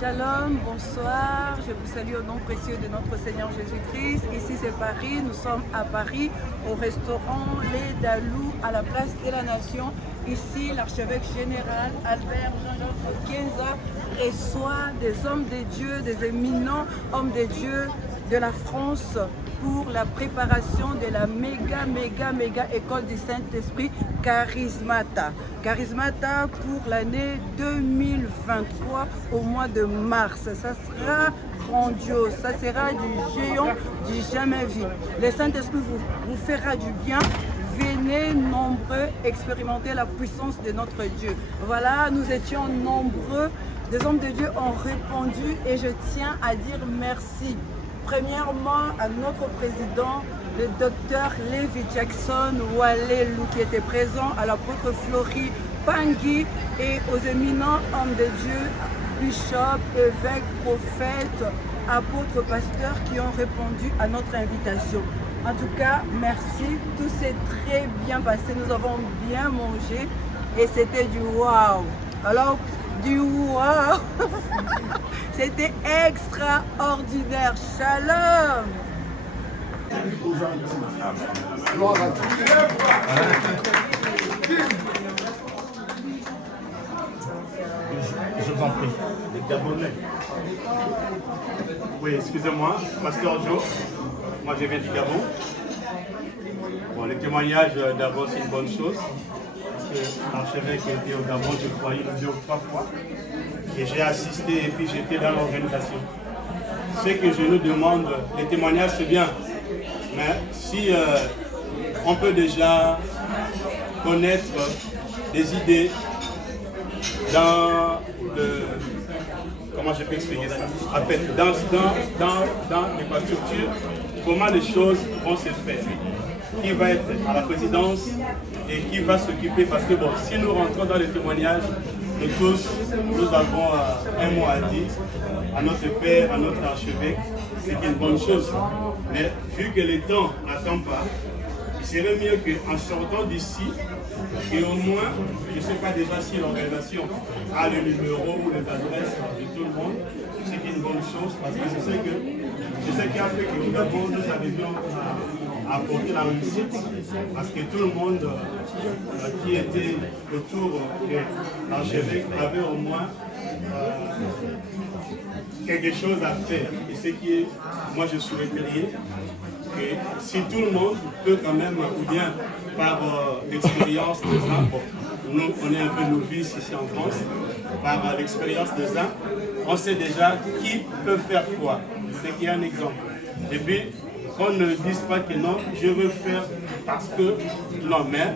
Shalom, bonsoir, je vous salue au nom précieux de notre Seigneur Jésus-Christ. Ici c'est Paris, nous sommes à Paris, au restaurant Les Dalous, à la place de la Nation. Ici, l'archevêque général Albert Jean-Jacques Kenza reçoit des hommes de Dieu, des éminents hommes de Dieu de la France pour la préparation de la méga école du Saint-Esprit Charismata. Charismata pour l'année 2023 au mois de mars. Ça sera grandiose, ça sera du géant, du jamais vu. Le Saint-Esprit vous fera du bien. Venez nombreux expérimenter la puissance de notre Dieu. Voilà, nous étions nombreux. Des hommes de Dieu ont répondu et je tiens à dire merci. Premièrement, à notre président, le docteur Levi Jackson Walelou qui était présent, à l'apôtre Florie Pangui et aux éminents hommes de Dieu, bishop, évêques, prophètes, apôtres, pasteurs qui ont répondu à notre invitation. En tout cas, merci. Tout s'est très bien passé. Nous avons bien mangé et c'était du waouh. Alors, du waouh. C'était extraordinaire. Shalom. Je vous en prie. Les Gabonais. Oui, excusez-moi, Pasteur Joe. Moi, je viens du Gabon. Bon, le témoignage, d'abord, c'est une bonne chose. Parce que l'archevêque était au Gabon, je crois, 2 ou 3 fois. Et j'ai assisté et puis j'étais dans l'organisation. Ce que je nous demande, les témoignages, c'est bien. Mais si on peut déjà connaître des idées dans le... Comment je peux expliquer ça? En fait, dans l'infrastructure, comment les choses vont se faire. Qui va être à la présidence et qui va s'occuper. Parce que bon, si nous rentrons dans les témoignages, nous tous, nous avons un mot à dire à notre père, à notre archevêque. C'est une bonne chose. Mais vu que le temps n'attend pas, il serait mieux qu'en sortant d'ici, et au moins, je ne sais pas déjà si l'organisation a le numéro ou les adresses de tout le monde, c'est une bonne chose parce que c'est ce qui a fait que nous Gabon, nous arrivions à apporter la réussite parce que tout le monde qui était autour de l'archevêque avait au moins quelque chose à faire. Et ce qui est, moi je souhaiterais que si tout le monde peut quand même, ou bien par l'expérience des uns, bon, nous on est un peu novices ici en France, par l'expérience des uns, on sait déjà qui peut faire quoi. C'est qu'il y a un exemple. Et puis, qu'on ne dise pas que non, je veux faire parce que, non, mais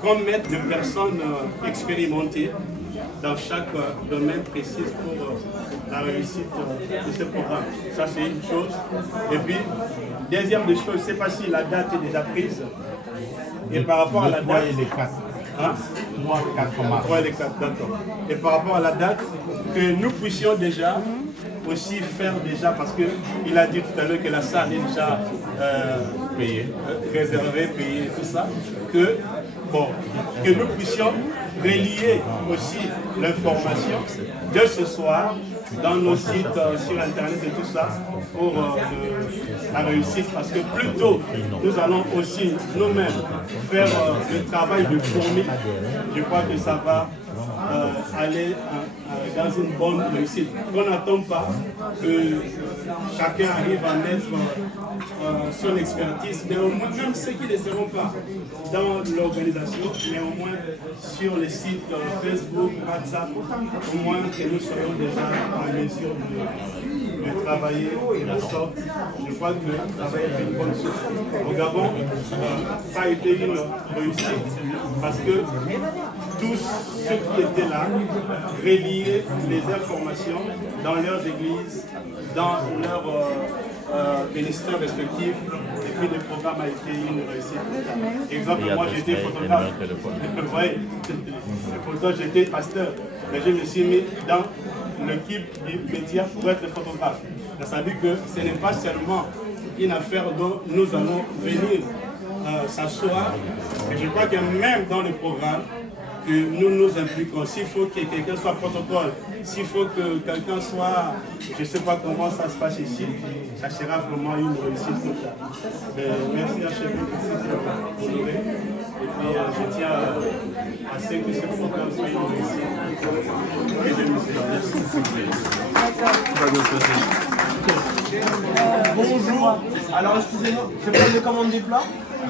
qu'on mette des personnes expérimentées dans chaque domaine précis pour la réussite de ce programme. Ça, c'est une chose. Et puis, deuxième des choses, je ne sais pas si la date est déjà prise. Et par rapport à la date... et les 4. Hein? 3, 4 mars. 3 et les 4, d'accord. Et par rapport à la date, que nous puissions déjà aussi faire déjà, parce qu'il a dit tout à l'heure que la salle est déjà réservée, payée, tout ça, que nous puissions relier aussi l'information de ce soir dans nos sites sur internet et tout ça pour la réussite, parce que plus tôt nous allons aussi nous-mêmes faire le travail de fourmi. Je crois que ça va aller dans une bonne réussite. On n'attend pas que chacun arrive à mettre son expertise, mais au moins, même ceux qui ne seront pas dans l'organisation, mais au moins sur les sites Facebook, WhatsApp, au moins que nous soyons déjà en mesure de travailler de la sorte. Je crois que le travail est une bonne chose. Au Gabon, ça a été une réussite parce que tous ceux qui étaient là reliaient les informations dans leurs églises, dans leurs ministères respectifs, et puis le programme a été une réussite. Exemple, moi j'étais photographe. Oui, pourtant j'étais pasteur, mais je me suis mis dans l'équipe du média pour être photographe. Ça veut dire que ce n'est pas seulement une affaire dont nous allons venir s'asseoir. Et je crois que même dans le programme, que nous nous impliquons. S'il faut que quelqu'un soit protocole, s'il faut que quelqu'un soit, je ne sais pas comment ça se passe ici, ça sera vraiment une réussite totale. Merci à chef pour l'honorer. Et puis je tiens à ce que ce programme soit une réussite. Bonjour. Alors excusez-moi, je vais prendre les commandes des plats.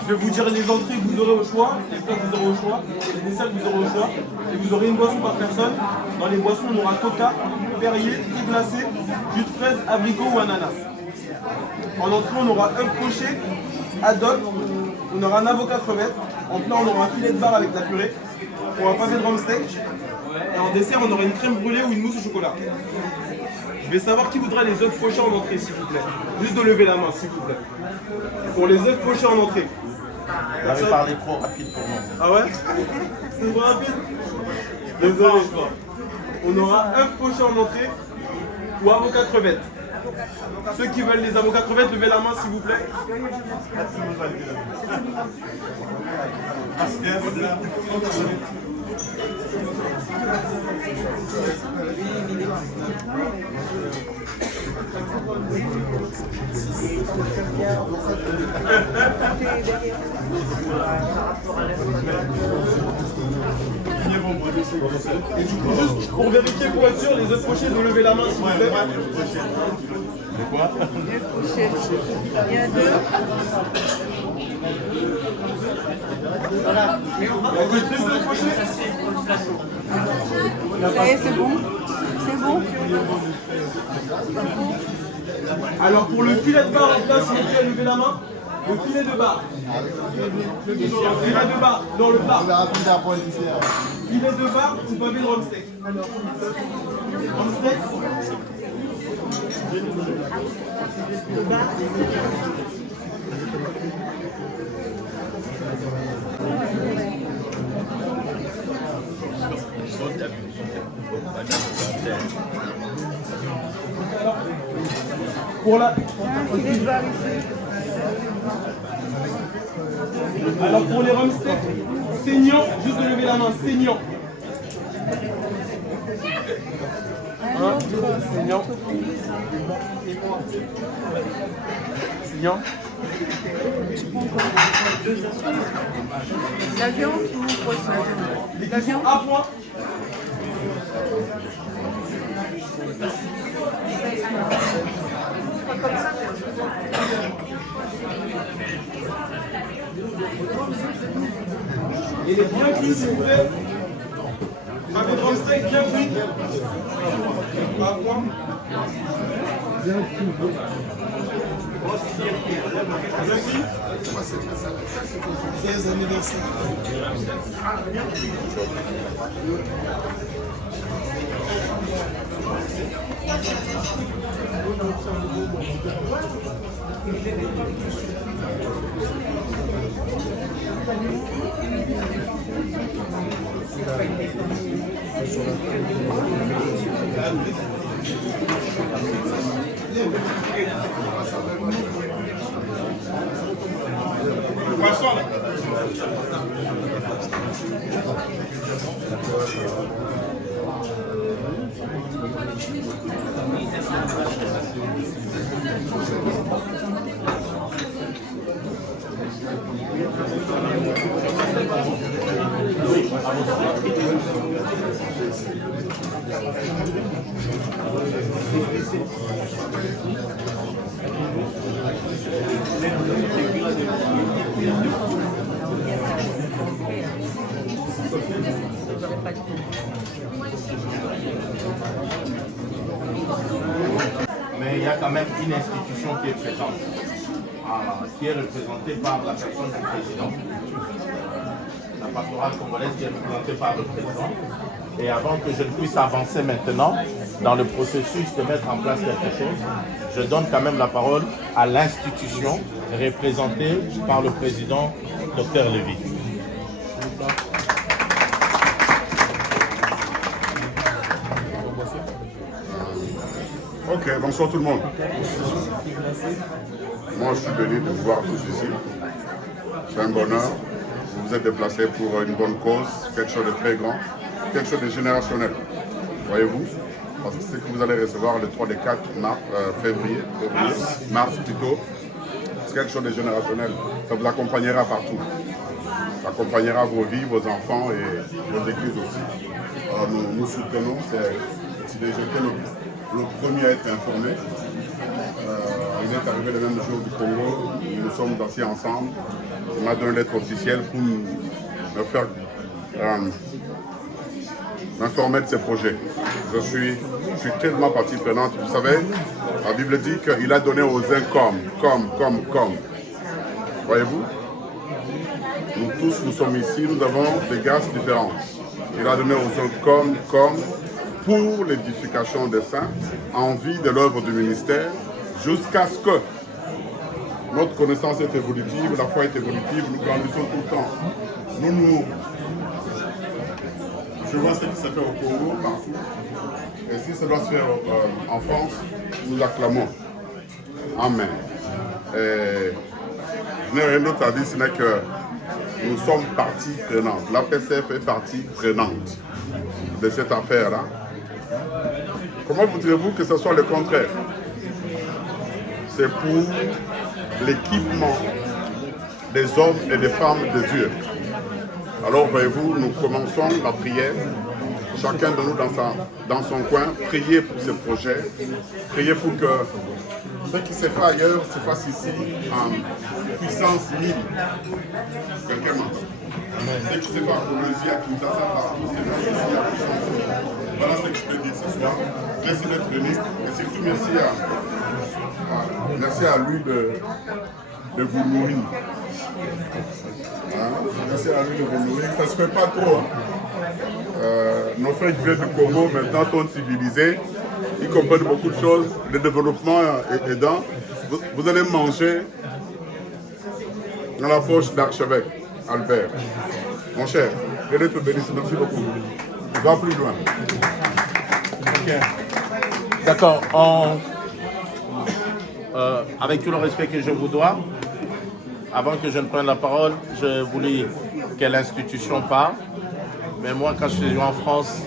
Je vais vous dire les entrées que vous aurez au choix, les plats que vous aurez au choix, les desserts que vous aurez au choix. Et vous aurez une boisson par personne. Dans les boissons, on aura coca, Perrier, thé glacé, jus de fraise, abricot ou ananas. En entrée, on aura œuf poché, haddock, on aura un avocat crevette. En plat, on aura un filet de bar avec la purée. On aura un pavé de rhum steak. Et en dessert, on aura une crème brûlée ou une mousse au chocolat. Je vais savoir qui voudra les œufs pochés en entrée, s'il vous plaît. Juste de lever la main, s'il vous plaît. Pour les œufs pochés en entrée. Vous avez parlé trop rapide pour moi. Ah ouais? C'est trop rapide? Désolé. On aura œufs pochés en entrée ou avocat crevette. Ceux qui veulent les avocats crevettes, levez la main, s'il vous plaît. Et du coup, juste pour vérifier, pour être sûr, les œufs pochés, de lever la main, s'il vous plaît. C'est quoi? Il y a deux. Voilà. On veut les œufs pochés. Ça y est, c'est bon. C'est bon. Alors pour le filet de bar en place, s'il vous plaît, levez la main. Le filet de bar. Le filet de bar, dans le bar. Filet de bar ou pavé de rhum steak. Rhum steak. Pour la... Alors pour les rhum steak, saignant, juste de lever la main, saignant. Saignant. Saignant. La viande ou poisson? La viande à point. Et les bien cuits, s'il vous plaît. Pavé de rhum steak bien cuit. À point. Bien cuit. Merci. Joyeux anniversaire. Poisson là. Mais il y a quand même une institution qui est présente, qui est représentée par la personne du président, la pastorale congolaise qui est représentée par le président. Et avant que je ne puisse avancer maintenant dans le processus de mettre en place quelque chose, je donne quand même la parole à l'institution représentée par le président Dr Lévy. Ok, bonsoir tout le monde. Moi, je suis venu de vous voir tous ici. C'est un bonheur. vous vous êtes déplacés pour une bonne cause, quelque chose de très grand, quelque chose de générationnel. Voyez-vous? Parce que ce que vous allez recevoir le 3 et 4 mars plutôt, c'est quelque chose de générationnel. Ça vous accompagnera partout. Ça accompagnera vos vies, vos enfants et vos églises aussi. Nous soutenons, c'est déjà le premier à être informé. Il est arrivé le même jour du Congo, nous sommes assis ensemble. Il m'a donné une lettre officielle pour me faire m'informer de ces projets. Je suis tellement partie prenante. Vous savez, la Bible dit qu'il a donné aux uns comme. Voyez-vous? Nous tous, nous sommes ici, nous avons des grâces différentes. Il a donné aux uns comme pour l'édification des saints, en vue de l'œuvre du ministère, jusqu'à ce que notre connaissance est évolutive, la foi est évolutive, nous grandissons tout le temps. Je vois ce qui se fait au Congo, partout. Et si ça doit se faire en France, nous acclamons. Amen. Et je n'ai rien d'autre à dire, ce n'est que nous sommes partie prenante. L'APCF est partie prenante de cette affaire-là. Comment voudriez-vous que ce soit le contraire? C'est pour l'équipement des hommes et des femmes de Dieu. Alors, voyez-vous, nous commençons la prière. Chacun de nous dans son coin, prier pour ce projet. Prier pour que ce qui se fait ailleurs se fasse ici en puissance 1000. Quelqu'un m'entend? Ce qui se fait à Colombie, à Kinshasa, partout, c'est ici à puissance 1000. Voilà ce que je peux dire ce soir. Merci d'être venu. Et surtout, merci à lui de vous nourrir. Merci à lui de vous nourrir. Ça ne se fait pas trop. Nos frères qui viennent du Congo maintenant sont civilisés. Ils comprennent beaucoup de choses. Le développement aidant. Vous allez manger dans la poche d'archevêque Albert. Mon cher, que Dieu te bénisse. Merci beaucoup. Va plus loin. Okay. D'accord. Avec tout le respect que je vous dois, avant que je ne prenne la parole, je voulais que l'institution parle. Mais moi, quand je suis venu en France,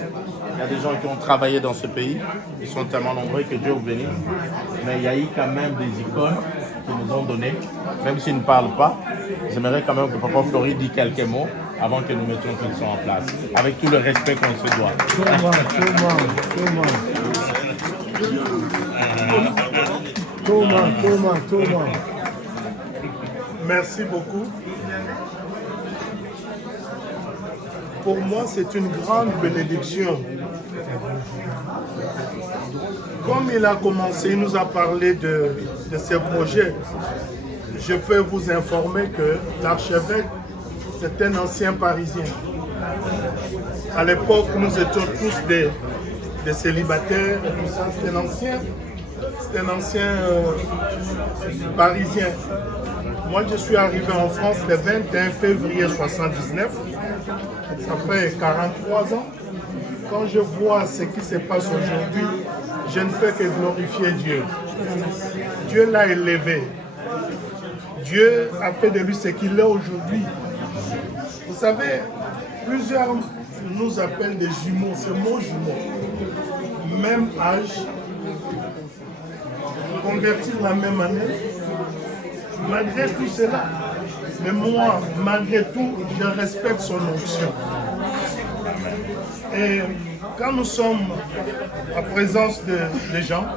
il y a des gens qui ont travaillé dans ce pays. Ils sont tellement nombreux que Dieu vous bénisse. Mais il y a eu quand même des icônes qui nous ont donné, même s'ils ne parlent pas. J'aimerais quand même que Papa Flori dise quelques mots avant que nous mettions tout ça en place. Avec tout le respect qu'on se doit. Thomas. Merci beaucoup. Pour moi, c'est une grande bénédiction. Comme il a commencé, il nous a parlé de ses projets. Je peux vous informer que l'archevêque, c'est un ancien Parisien. À l'époque, nous étions tous des célibataires et tout ça. C'est un ancien Parisien. Moi, je suis arrivé en France le 21 février 1979. Ça fait 43 ans. Quand je vois ce qui se passe aujourd'hui, je ne fais que glorifier Dieu. Dieu l'a élevé. Dieu a fait de lui ce qu'il est aujourd'hui. Vous savez, plusieurs nous appellent des jumeaux, c'est mon jumeau. Même âge, convertir la même année. Malgré tout cela, mais moi, malgré tout, je respecte son onction. Et quand nous sommes en présence des gens,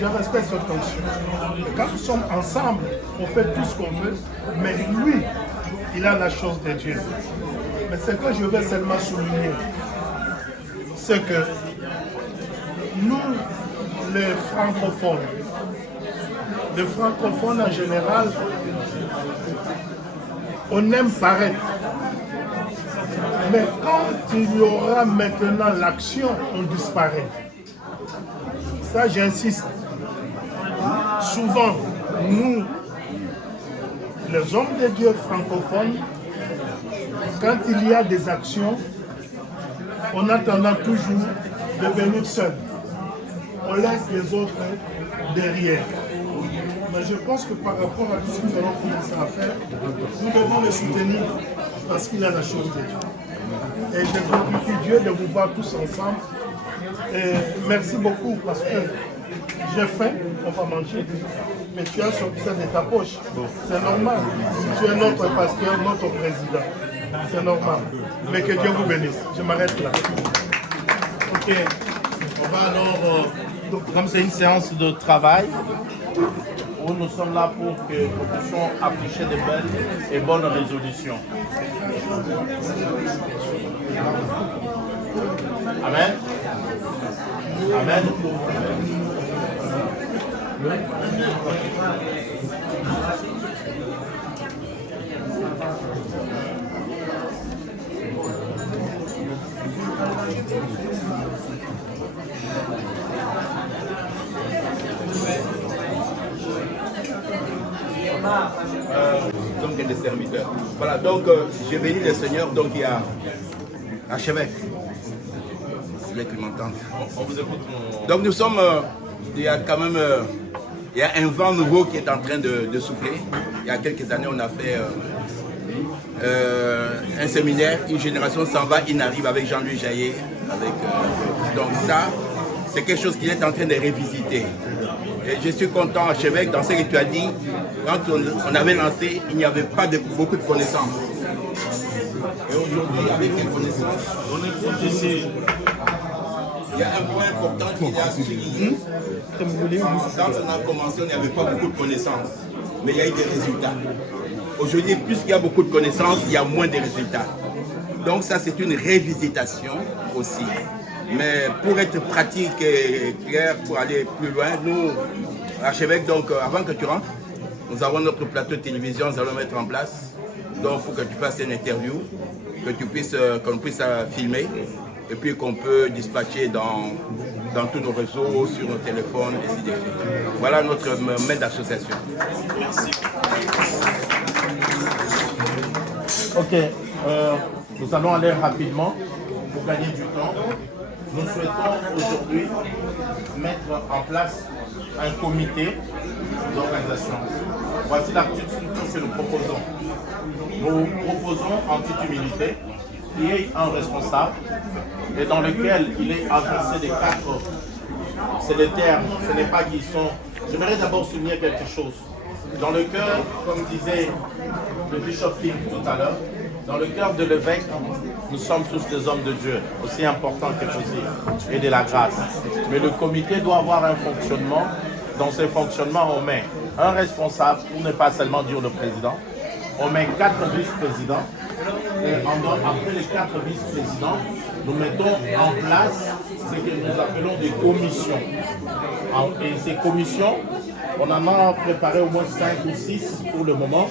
je respecte cette onction. Et quand nous sommes ensemble, on fait tout ce qu'on veut, mais lui, il a la chose de Dieu. Mais ce que je veux seulement souligner, c'est que nous, les francophones en général, on aime paraître. Mais quand il y aura maintenant l'action, on disparaît. Ça, j'insiste. Souvent, nous, les hommes de Dieu francophones, quand il y a des actions, on a tendance toujours de venir seul. On laisse les autres derrière. Mais je pense que par rapport à tout ce que nous allons commencer à faire, nous devons les soutenir. parce qu'il a la chose de Dieu. Et je glorifie Dieu de vous voir tous ensemble. Et merci beaucoup parce que j'ai faim, on va manger. Mais tu as sorti ça de ta poche. C'est normal. Tu es notre pasteur, notre président. C'est normal. Mais que Dieu vous bénisse. Je m'arrête là. Ok. On va alors, comme c'est une séance de travail, où nous sommes là pour que nous puissions afficher de belles et bonnes résolutions. Amen. Amen. Donc des serviteurs. Voilà, donc j'ai béni le Seigneur, donc il y a archevêque. C'est là qu'il m'entend. On vous écoute. Donc nous sommes, il y a quand même, il y a un vent nouveau qui est en train de souffler. Il y a quelques années, on a fait un séminaire, une génération s'en va, il arrive avec Jean-Louis Jaillet. Donc ça, c'est quelque chose qu'il est en train de révisiter. Et je suis content, archevêque, dans ce que tu as dit, quand on avait lancé, il n'y avait pas beaucoup de connaissances. Et aujourd'hui, avec les connaissances, on écoute ici. Il y a un point important qu'il y a souligné. Quand on a commencé, on n'avait pas beaucoup de connaissances, mais il y a eu des résultats. Aujourd'hui, puisqu'il y a beaucoup de connaissances, il y a moins de résultats. Donc ça, c'est une révisitation aussi. Mais pour être pratique et clair, pour aller plus loin, nous, archevêque, donc avant que tu rentres, nous avons notre plateau de télévision, nous allons mettre en place. Donc il faut que tu fasses une interview, que tu puisses, qu'on puisse filmer, et puis qu'on peut dispatcher dans tous nos réseaux, sur nos téléphones, ainsi de suite. Voilà notre main d'association. Merci. Ok, nous allons aller rapidement pour gagner du temps. Nous souhaitons aujourd'hui mettre en place un comité d'organisation. Voici la petite structure que nous proposons. Nous proposons en toute humilité qu'il y ait un responsable et dans lequel il est avancé des 4. C'est les termes, ce n'est pas qu'ils sont. J'aimerais d'abord souligner quelque chose. Dans le cœur, comme disait le bishop King tout à l'heure, dans le cœur de l'évêque, nous sommes tous des hommes de Dieu, aussi importants que possible, et de la grâce. Mais le comité doit avoir un fonctionnement. Dans ce fonctionnement, on met un responsable, pour ne pas seulement dire le président. On met 4 vice-présidents. Et après les 4 vice-présidents, nous mettons en place ce que nous appelons des commissions. Et ces commissions, on en a préparé au moins 5 ou 6 pour le moment.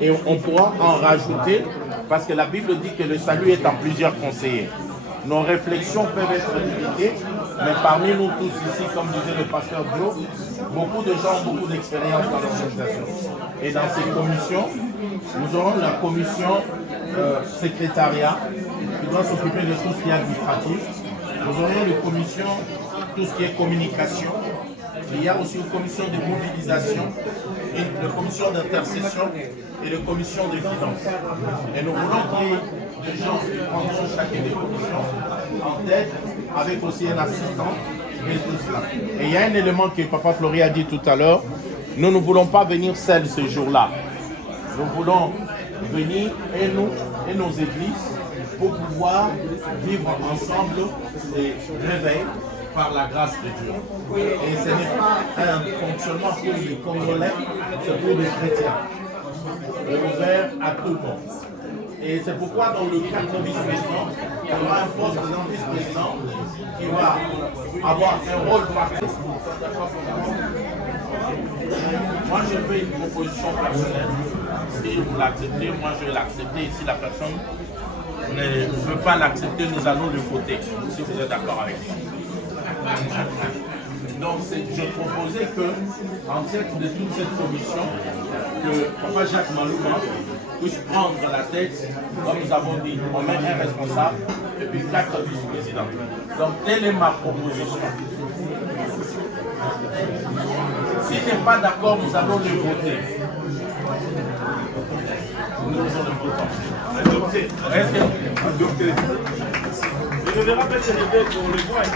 Et on pourra en rajouter parce que la Bible dit que le salut est en plusieurs conseillers. Nos réflexions peuvent être limitées, mais parmi nous tous ici, comme disait le pasteur Joe, beaucoup de gens ont beaucoup d'expérience dans l'organisation. Et dans ces commissions, nous aurons la commission secrétariat qui doit s'occuper de tout ce qui est administratif. Nous aurons une commission, tout ce qui est communication. Il y a aussi une commission de mobilisation, une commission d'intercession et une commission de finances. Et nous voulons qu'il y ait des gens qui prendront chacune des commissions en tête, avec aussi un assistant et tout cela. Et il y a un élément que Papa Flori a dit tout à l'heure, nous ne voulons pas venir seuls ce jour-là. Nous voulons venir, et nous, et nos églises, pour pouvoir vivre ensemble ces réveils par la grâce de Dieu. Et ce n'est pas un fonctionnement pour les Congolais, c'est pour les chrétiens. Ouvert à tout le monde. Et c'est pourquoi dans le 4 vice-président, il y aura un poste de vice-président qui va avoir un rôle particulier. Moi, je fais une proposition personnelle. Si vous l'acceptez, moi je vais l'accepter. Et si la personne ne veut pas l'accepter, nous allons le voter. Si vous êtes d'accord avec moi. Donc, je proposais que, en tête de toute cette commission, que Papa Jacques Malouma puisse prendre la tête, comme nous avons dit, on met un responsable et puis 4 vice-présidents. Donc, telle est ma proposition. S'il n'est pas d'accord, nous allons le voter. Adopté. Est-ce que adopté? Je ne vais pas baisser les deux pour le voir.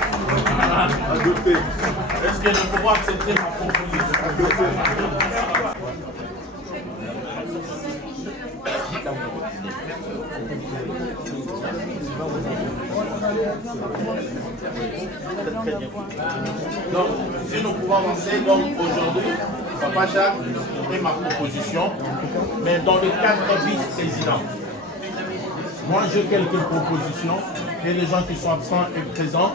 Adopté. Est-ce que nous pouvons accepter ma proposition? Adopté. Donc, si nous pouvons avancer, donc aujourd'hui, Papa Jacques est ma proposition, mais dans le cadre vice-président. Moi, j'ai quelques propositions, et les gens qui sont absents et présents,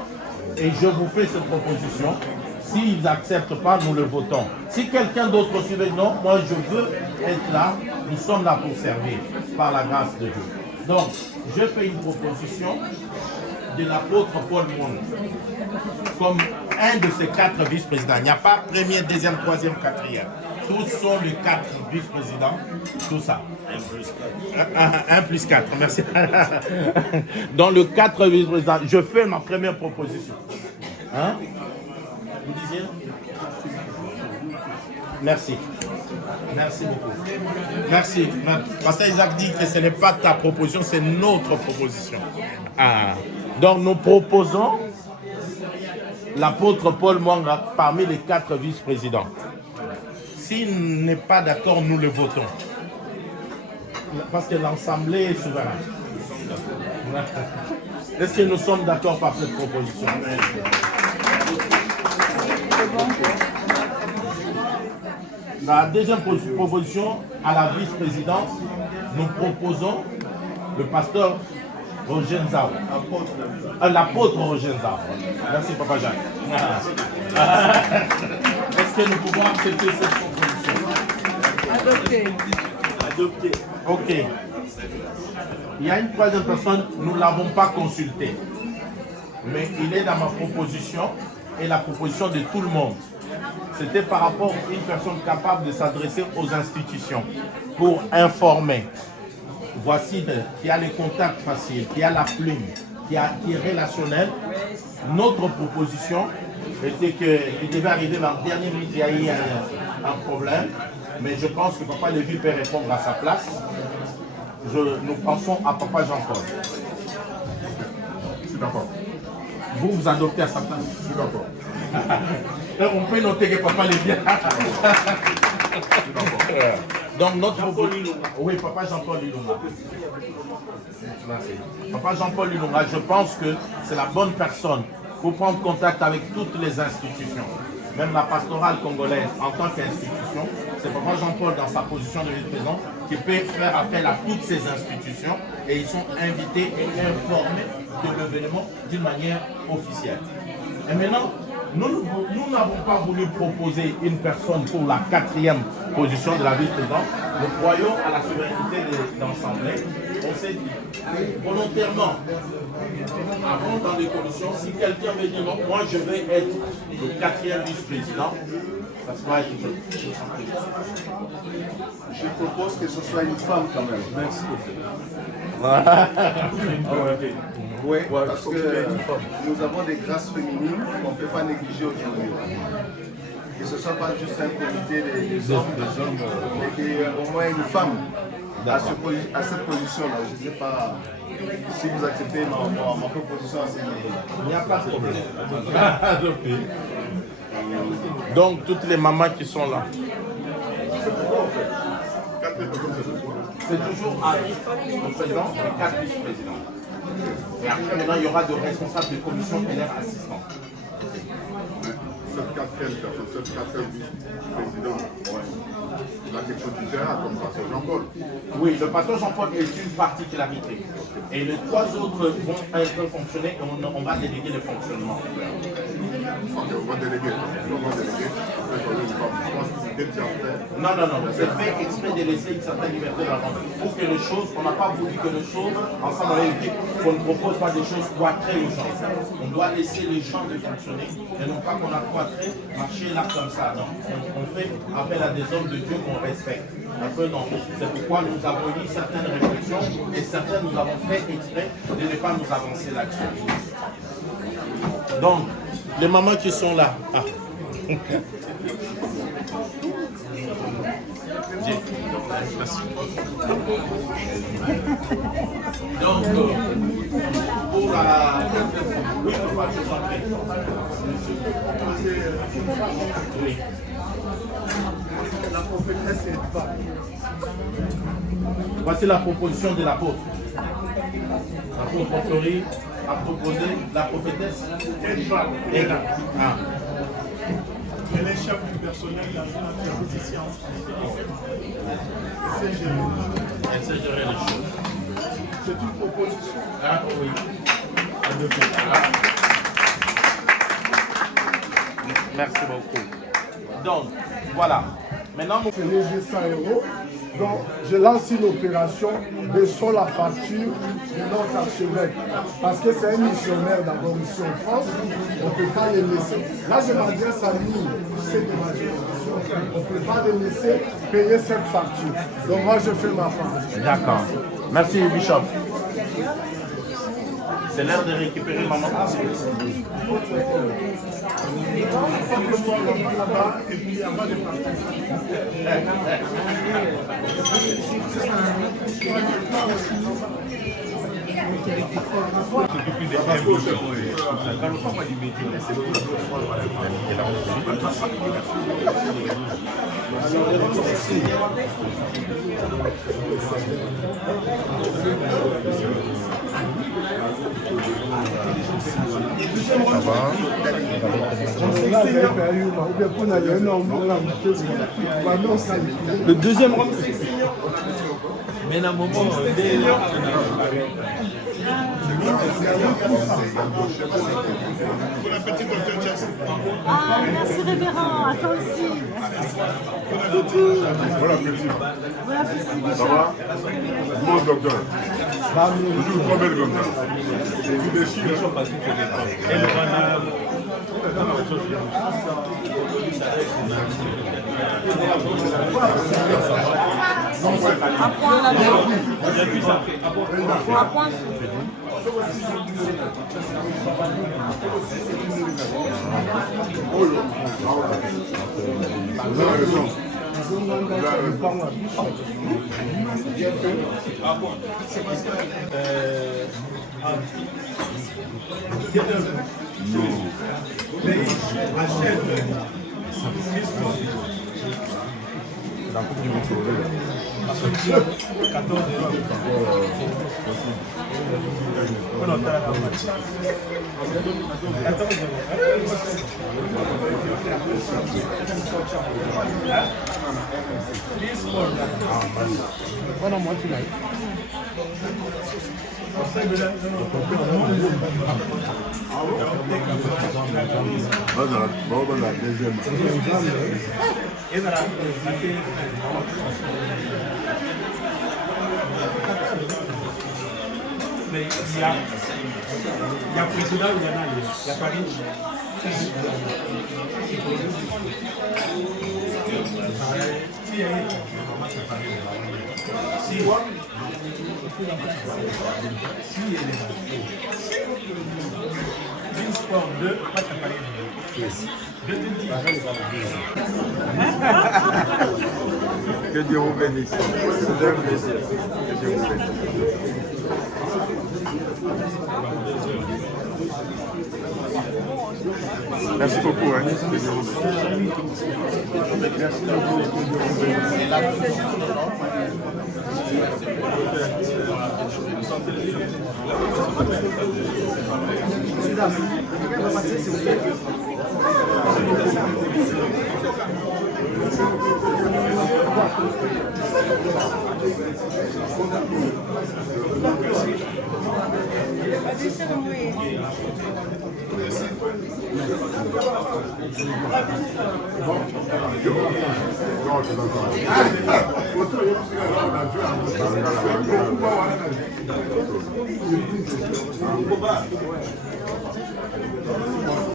et je vous fais cette proposition. S'ils n'acceptent pas, nous le votons. Si quelqu'un d'autre suivait, non, moi je veux être là, nous sommes là pour servir, par la grâce de Dieu. Donc, je fais une proposition de l'apôtre Paul Monde comme un de ces 4 vice-présidents. Il n'y a pas premier, deuxième, troisième, quatrième. Tous sont les 4 vice-présidents, tout ça. 1 plus 4, merci. Dans le 4 vice-présidents, je fais ma première proposition. Hein? Vous disiez? Merci. Merci beaucoup. Merci. Pasteur Isaac dit que ce n'est pas ta proposition, c'est notre proposition. Ah. Donc nous proposons l'apôtre Paul Mwanga parmi les 4 vice-présidents. S'il n'est pas d'accord, nous le votons. Parce que l'Assemblée est souveraine. Est-ce que nous sommes d'accord par cette proposition? La deuxième proposition, à la vice-présidence, nous proposons le pasteur Roger Nzao. L'apôtre Roger Nzao. Merci Papa Jacques. Est-ce que nous pouvons accepter cette proposition? Adopté. Adopté. Ok. Il y a une troisième personne, nous ne l'avons pas consulté. Mais il est dans ma proposition et la proposition de tout le monde. C'était par rapport à une personne capable de s'adresser aux institutions pour informer. Voici qui a les contacts faciles, qui a la plume, qui est relationnel. Notre proposition était qu'il devait arriver dans la dernière minute, il y a eu un problème. Mais je pense que Papa Lévy peut répondre à sa place. Nous pensons à Papa Jean-Paul. Je suis d'accord. Vous adoptez à sa place. Je suis d'accord. On peut noter que Papa Lévy. Donc notre proposition. Oui, Papa Jean-Paul Ilunga. Merci. Papa Jean-Paul Ilunga, je pense que c'est la bonne personne pour prendre contact avec toutes les institutions. Même la pastorale congolaise en tant qu'institution, c'est Papa Jean-Paul dans sa position de vice-président qui peut faire appel à toutes ces institutions et ils sont invités et informés de l'événement d'une manière officielle. Et maintenant, nous n'avons pas voulu proposer une personne pour la 4e position de la vice-présidente. Nous croyons à la souveraineté de l'Assemblée. On s'est dit volontairement, avant dans les commissions, si quelqu'un veut dire non, moi je vais être le 4e vice-président, ça sera être Je propose que ce soit une femme quand même. Merci. Oui, parce que nous avons des grâces féminines qu'on ne peut pas négliger aujourd'hui. Que ce ne soit pas juste un comité des hommes, mais qu'il y ait au moins une femme à cette position-là. Je ne sais pas si vous acceptez ma proposition à ce niveau. Il n'y a pas de problème. Donc toutes les mamans qui sont là. C'est toujours le président et 4 vice-présidents. Et après, maintenant, il y aura des responsables de commission et leurs assistants. Cette 4e personne, cette 4e vice-président, il a quelque chose de différent comme pasteur Jean-Paul. Oui, le pasteur Jean-Paul est une particularité. Et les 3 autres vont être fonctionner et on va déléguer le fonctionnement. Ok, on va déléguer. On va déléguer. Non. C'est fait exprès de laisser une certaine liberté dans le pour que les choses, on n'a pas voulu que les choses, ensemble avec l'équipe, qu'on ne propose pas des choses cloîtrées aux gens. On doit laisser les gens de fonctionner et non pas qu'on a cloîtré, marché là comme ça. Non. On fait appel à des hommes de Dieu qu'on respecte. Un peu non. C'est pourquoi nous avons eu certaines réflexions et certaines nous avons fait exprès de ne pas nous avancer là-dessus. Donc, les mamans qui sont là. Donc, pour la... Oui, on va se oui. La prophétesse est pas. Voici la proposition de l'apôtre. L'apôtre Fleury a proposé la prophétesse. Elle est chef du personnel de la journée ici en France. Elle sait gérer les choses. C'est une proposition. Ah oui. Merci beaucoup. Donc, voilà. Maintenant, nous... C'est les 200 €. Donc, je lance une opération, baissons la facture de notre archevêque. Parce que c'est un missionnaire d'abord ici en France. On ne peut pas les laisser. Là, je m'adresse à nous, c'est de ma génération. On ne peut pas les laisser payer cette facture. Donc, moi, je fais ma part. D'accord. Merci, Bishop. C'est l'heure de récupérer maman. Et puis, avant de partir. Le deuxième round, c'est mais à un moment, ah, merci révérend, à toi aussi. Bon appétit. Bon appétit, Ça va? Mon docteur. Toujours trop belle comme ça. J'ai vu des chiffres. À point la à point. Vous avez raison. Vous avez raison. la Coupe du Monde. Parce que 14 on entend la match. 14 What am I tonight? La deuxième. Mais il y a président, il y a Paris. Sport 2, match à Paris. Que Dieu vous bénisse. C'est un plaisir. Que Dieu vous bénisse. Merci beaucoup. Hein. Que Dieu vous bénisse.